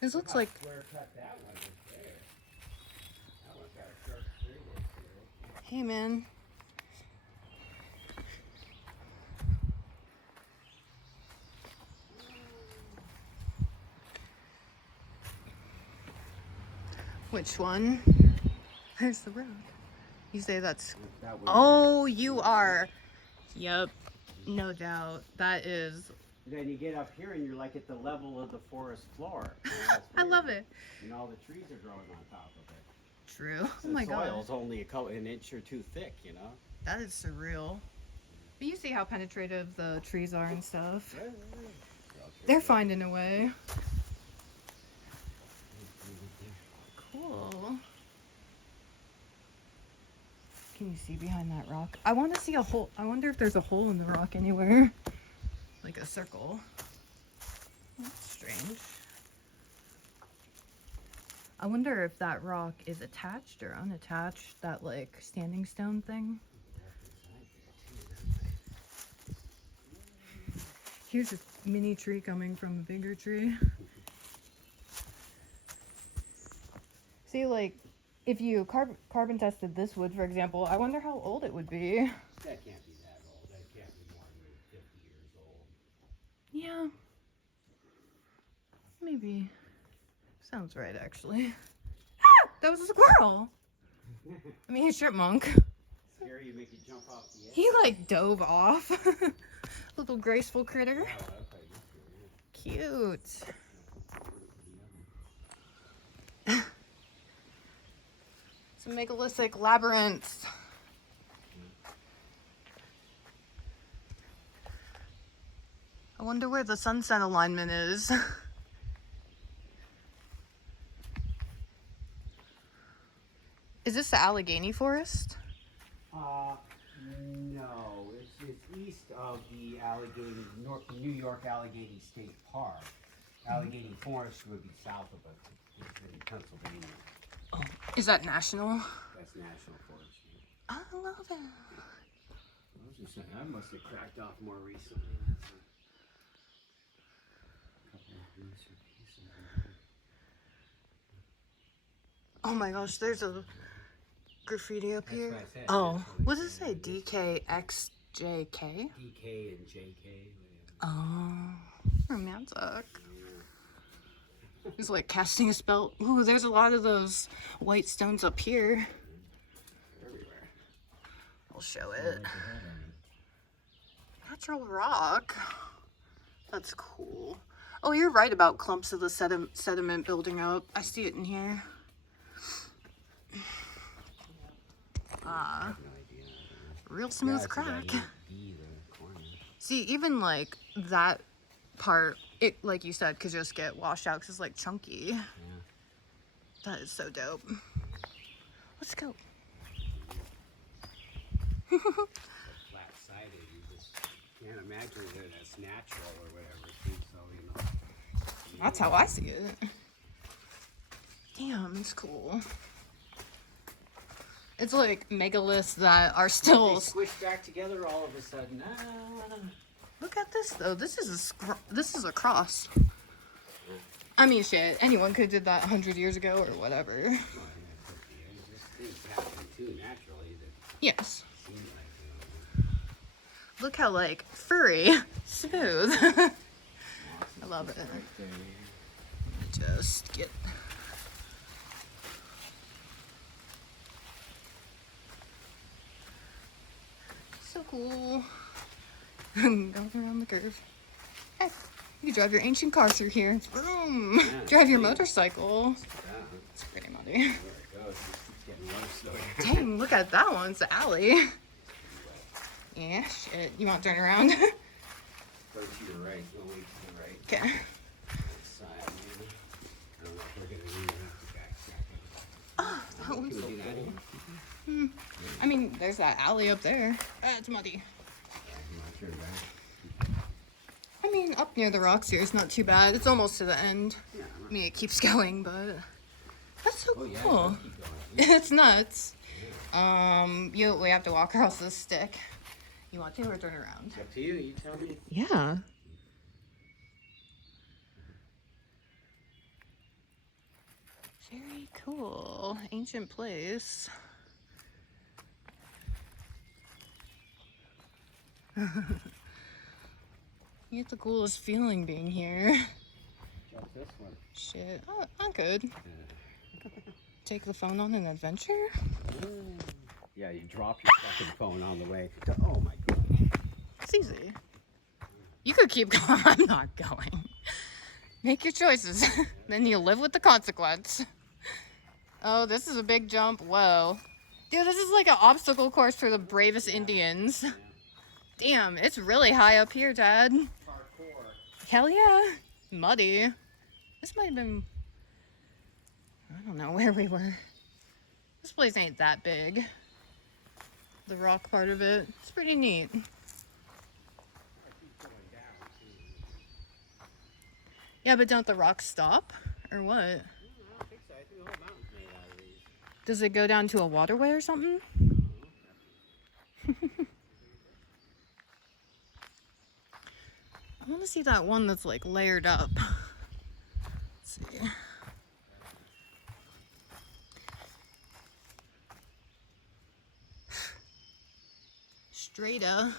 This looks like. Hey, man. Which one? There's the road. You say that's. Oh, you are. Yep. No doubt. That is. Then you get up here and you're like at the level of the forest floor. I love it. And all the trees are growing on top of it. True. So oh my god. The soil's only an inch or two thick, you know? That is surreal. But you see how penetrative the trees are and stuff. Yeah. They're finding a way. Cool. Can you see behind that rock? I want to see a hole. I wonder if there's a hole in the rock anywhere. Like a circle. That's strange. I wonder if that rock is attached or unattached, that like standing stone thing. Here's a mini tree coming from a bigger tree. See, like, if you carbon tested this wood, for example, I wonder how old it would be. That can't be that old. That can't be more than 50 years old. Yeah. Maybe. Sounds right, actually. Ah! That was a squirrel! I mean, a chipmunk. Scary, you make you jump off the edge. He, like, dove off. Little graceful critter. Cute. It's a megalithic labyrinth. I wonder where the sunset alignment is. Is this the Allegheny forest? No. It's east of the Allegheny, New York Allegheny State Park. Allegheny Forest would be south of it. It's in Pennsylvania. Oh, is that national? That's National Forest. I love it. I was just saying, I must have cracked off more recently. Oh my gosh, there's a graffiti up here. what I said. Oh, what does it say? DKXJK? DK and JK. Oh, romantic. It's like casting a spell. Ooh, there's a lot of those white stones up here. Everywhere. I'll show it. Natural rock. That's cool. Oh, you're right about clumps of the sediment building up. I see it in here. Ah, real smooth crack. See, even like that part, it, like you said, could just get washed out because it's like chunky. Yeah. That is so dope. Let's go. Flat-sided, you just can't imagine that that's natural or whatever. So, you know. That's how I see it. Damn, it's cool. It's like megaliths that are still. They squish back together all of a sudden. Look at this though. This is a cross. I mean, shit. Anyone could have did that 100 years ago or whatever. Well, just things happen too naturally that Yes. seem like, Look how like furry, smooth. I love it. right there. Just get. So cool. Going around the curve. Hey, you can drive your ancient car through here. Boom. Yeah, Drive your motorcycle. Yeah, It's pretty muddy. there it goes. It's getting worse though. Dang, look at that one. It's the alley. Yeah, shit. You want to turn around? Go to your right. Go way to the right. Okay. Side, maybe. I don't know if we're gonna need to backtrack. Oh, that Can one's we do that again? I mean, there's that alley up there. Ah, it's muddy. You want to turn back? I mean, up near the rocks here is not too bad. It's almost to the end. Yeah. I mean, it keeps going, but that's so Oh cool. yeah. Keep going. It's nuts. We have to walk across this stick. You want to or turn around? Up to you. You tell me. Yeah. Very cool. Ancient place. You get the coolest feeling being here. What's this one? Shit. Oh, I'm good. Take the phone on an adventure? Yeah, you drop your fucking phone on the way. Oh my god. It's easy. You could keep going. I'm not going. Make your choices. Then you live with the consequence. Oh, this is a big jump. Whoa. Dude, this is like an obstacle course for the bravest Indians. Yeah. Damn, it's really high up here, Dad. Parkour. Hell yeah. Muddy. This might have been... I don't know where we were. This place ain't that big. The rock part of it. It's pretty neat. Yeah, but don't the rocks stop? Or what? I don't think so. I think the whole mountain's made out of these. Does it go down to a waterway or something? I want to see that one that's like layered up. Let's see. Strata.